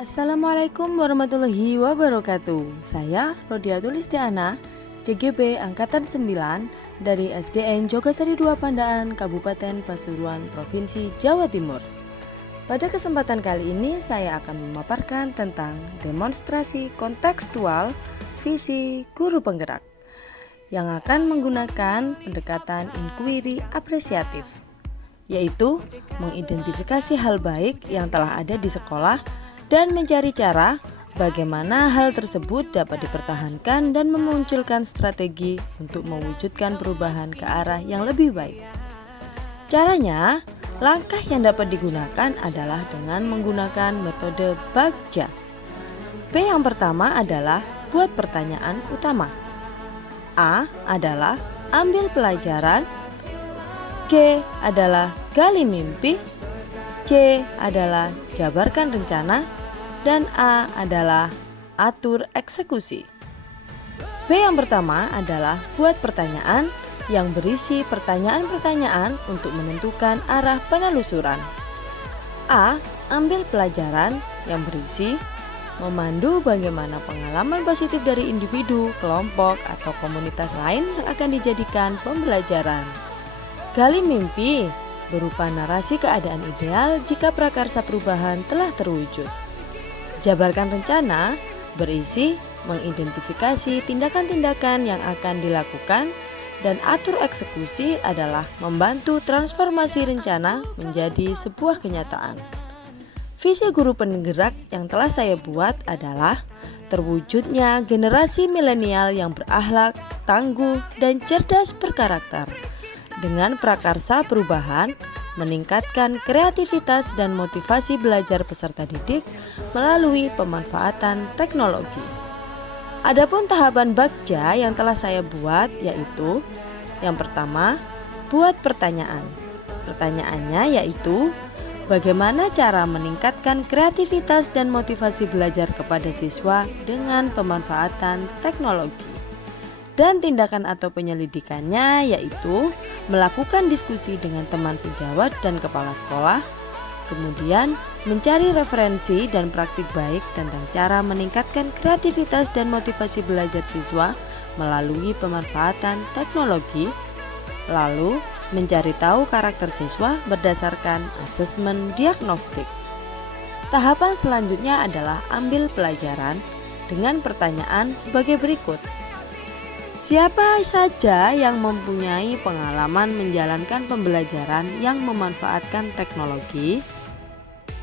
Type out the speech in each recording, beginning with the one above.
Assalamualaikum warahmatullahi wabarakatuh. Saya Rodiatul Istiana, CGB Angkatan 9 dari SDN Jogasari 2 Pandaan, Kabupaten Pasuruan, Provinsi Jawa Timur. Pada kesempatan kali ini saya akan memaparkan tentang demonstrasi kontekstual visi guru penggerak yang akan menggunakan pendekatan inquiry apresiatif, yaitu mengidentifikasi hal baik yang telah ada di sekolah dan mencari cara bagaimana hal tersebut dapat dipertahankan dan memunculkan strategi untuk mewujudkan perubahan ke arah yang lebih baik. Caranya, langkah yang dapat digunakan adalah dengan menggunakan metode Bagja. B yang pertama adalah buat pertanyaan utama. A adalah ambil pelajaran. G adalah gali mimpi. C adalah jabarkan rencana. Dan A adalah atur eksekusi. B yang pertama adalah buat pertanyaan yang berisi pertanyaan-pertanyaan untuk menentukan arah penelusuran. A. Ambil pelajaran yang berisi memandu bagaimana pengalaman positif dari individu, kelompok, atau komunitas lain yang akan dijadikan pembelajaran. Gali mimpi berupa narasi keadaan ideal jika prakarsa perubahan telah terwujud. Jabarkan rencana berisi mengidentifikasi tindakan-tindakan yang akan dilakukan, dan atur eksekusi adalah membantu transformasi rencana menjadi sebuah kenyataan. Visi guru penggerak yang telah saya buat adalah terwujudnya generasi milenial yang berakhlak, tangguh, dan cerdas berkarakter. Dengan prakarsa perubahan, meningkatkan kreativitas dan motivasi belajar peserta didik melalui pemanfaatan teknologi. Adapun tahapan Bagja yang telah saya buat yaitu yang pertama, buat pertanyaan. Pertanyaannya yaitu bagaimana cara meningkatkan kreativitas dan motivasi belajar kepada siswa dengan pemanfaatan teknologi. Dan tindakan atau penyelidikannya yaitu melakukan diskusi dengan teman sejawat dan kepala sekolah, kemudian mencari referensi dan praktik baik tentang cara meningkatkan kreativitas dan motivasi belajar siswa melalui pemanfaatan teknologi, lalu mencari tahu karakter siswa berdasarkan asesmen diagnostik. Tahapan selanjutnya adalah ambil pelajaran dengan pertanyaan sebagai berikut. Siapa saja yang mempunyai pengalaman menjalankan pembelajaran yang memanfaatkan teknologi?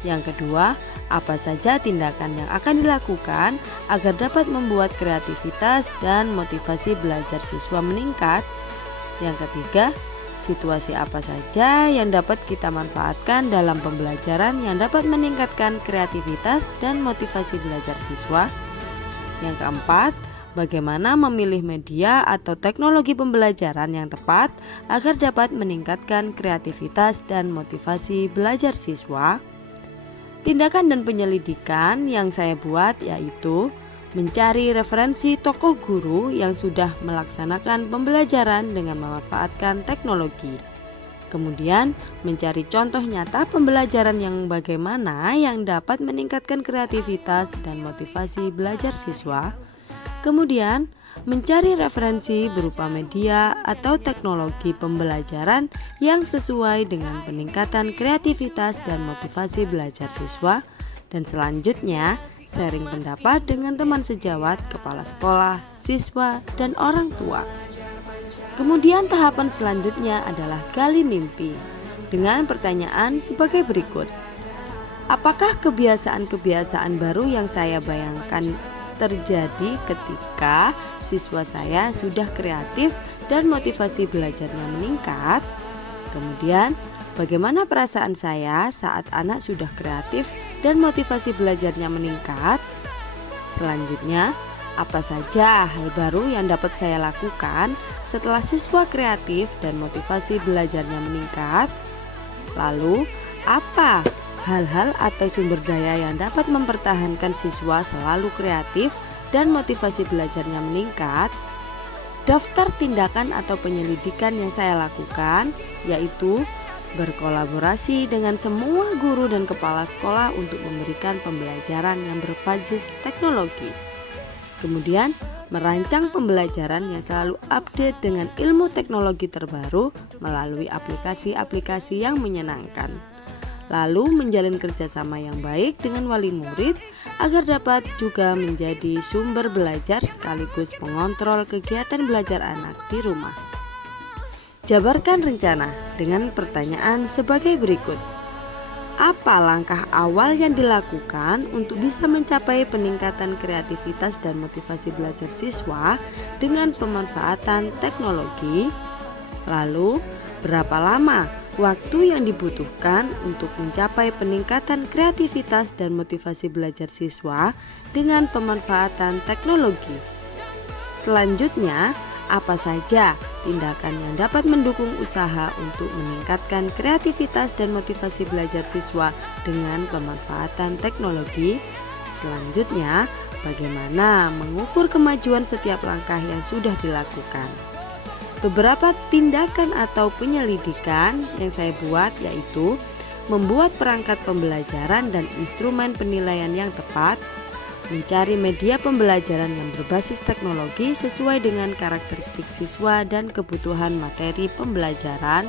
Yang kedua, apa saja tindakan yang akan dilakukan agar dapat membuat kreativitas dan motivasi belajar siswa meningkat? Yang ketiga, situasi apa saja yang dapat kita manfaatkan dalam pembelajaran yang dapat meningkatkan kreativitas dan motivasi belajar siswa? Yang keempat, bagaimana memilih media atau teknologi pembelajaran yang tepat agar dapat meningkatkan kreativitas dan motivasi belajar siswa? Tindakan dan penyelidikan yang saya buat yaitu mencari referensi tokoh guru yang sudah melaksanakan pembelajaran dengan memanfaatkan teknologi. Kemudian mencari contoh nyata pembelajaran yang bagaimana yang dapat meningkatkan kreativitas dan motivasi belajar siswa. Kemudian, mencari referensi berupa media atau teknologi pembelajaran yang sesuai dengan peningkatan kreativitas dan motivasi belajar siswa. Dan selanjutnya, sharing pendapat dengan teman sejawat, kepala sekolah, siswa, dan orang tua. Kemudian tahapan selanjutnya adalah gali mimpi dengan pertanyaan sebagai berikut. Apakah kebiasaan-kebiasaan baru yang saya bayangkan terjadi ketika siswa saya sudah kreatif dan motivasi belajarnya meningkat? Kemudian, bagaimana perasaan saya saat anak sudah kreatif dan motivasi belajarnya meningkat? Selanjutnya, apa saja hal baru yang dapat saya lakukan setelah siswa kreatif dan motivasi belajarnya meningkat? Lalu, apa hal-hal atau sumber daya yang dapat mempertahankan siswa selalu kreatif dan motivasi belajarnya meningkat? Daftar tindakan atau penyelidikan yang saya lakukan yaitu berkolaborasi dengan semua guru dan kepala sekolah untuk memberikan pembelajaran yang berbasis teknologi. Kemudian, merancang pembelajaran yang selalu update dengan ilmu teknologi terbaru melalui aplikasi-aplikasi yang menyenangkan. Lalu menjalin kerjasama yang baik dengan wali murid agar dapat juga menjadi sumber belajar sekaligus mengontrol kegiatan belajar anak di rumah. Jabarkan rencana dengan pertanyaan sebagai berikut. Apa langkah awal yang dilakukan untuk bisa mencapai peningkatan kreativitas dan motivasi belajar siswa dengan pemanfaatan teknologi? Lalu, berapa lama waktu yang dibutuhkan untuk mencapai peningkatan kreativitas dan motivasi belajar siswa dengan pemanfaatan teknologi? Selanjutnya, apa saja tindakan yang dapat mendukung usaha untuk meningkatkan kreativitas dan motivasi belajar siswa dengan pemanfaatan teknologi? Selanjutnya, bagaimana mengukur kemajuan setiap langkah yang sudah dilakukan? Beberapa tindakan atau penyelidikan yang saya buat yaitu membuat perangkat pembelajaran dan instrumen penilaian yang tepat, mencari media pembelajaran yang berbasis teknologi sesuai dengan karakteristik siswa dan kebutuhan materi pembelajaran.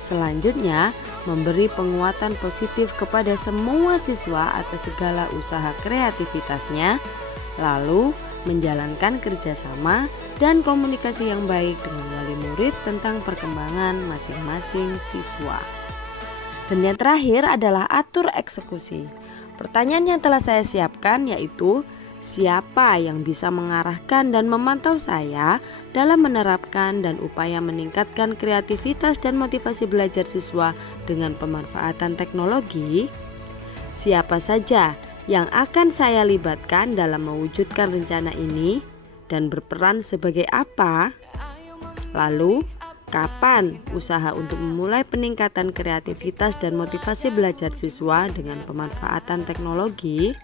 Selanjutnya, memberi penguatan positif kepada semua siswa atas segala usaha kreativitasnya, lalu menjalankan kerjasama dan komunikasi yang baik dengan wali murid tentang perkembangan masing-masing siswa. Dan yang terakhir adalah atur eksekusi. Pertanyaan yang telah saya siapkan yaitu, siapa yang bisa mengarahkan dan memantau saya dalam menerapkan dan upaya meningkatkan kreativitas dan motivasi belajar siswa dengan pemanfaatan teknologi? Siapa saja yang akan saya libatkan dalam mewujudkan rencana ini dan berperan sebagai apa? Lalu, kapan usaha untuk memulai peningkatan kreativitas dan motivasi belajar siswa dengan pemanfaatan teknologi?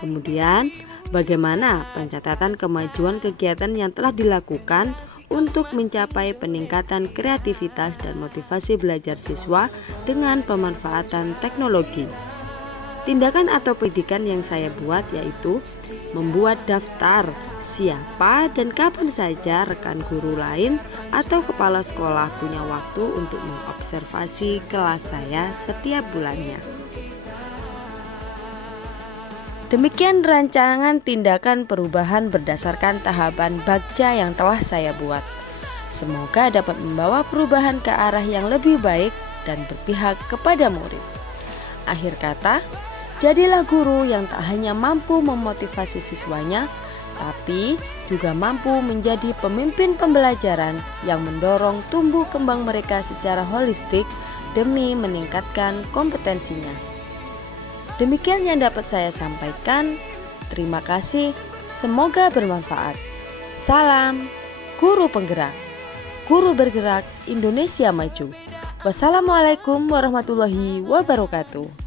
Kemudian, bagaimana pencatatan kemajuan kegiatan yang telah dilakukan untuk mencapai peningkatan kreativitas dan motivasi belajar siswa dengan pemanfaatan teknologi? Tindakan atau pendidikan yang saya buat yaitu membuat daftar siapa dan kapan saja rekan guru lain atau kepala sekolah punya waktu untuk mengobservasi kelas saya setiap bulannya. Demikian rancangan tindakan perubahan berdasarkan tahapan Bagja yang telah saya buat. Semoga dapat membawa perubahan ke arah yang lebih baik dan berpihak kepada murid. Akhir kata, jadilah guru yang tak hanya mampu memotivasi siswanya, tapi juga mampu menjadi pemimpin pembelajaran yang mendorong tumbuh kembang mereka secara holistik demi meningkatkan kompetensinya. Demikian yang dapat saya sampaikan. Terima kasih, semoga bermanfaat. Salam Guru Penggerak, Guru Bergerak Indonesia Maju. Wassalamualaikum warahmatullahi wabarakatuh.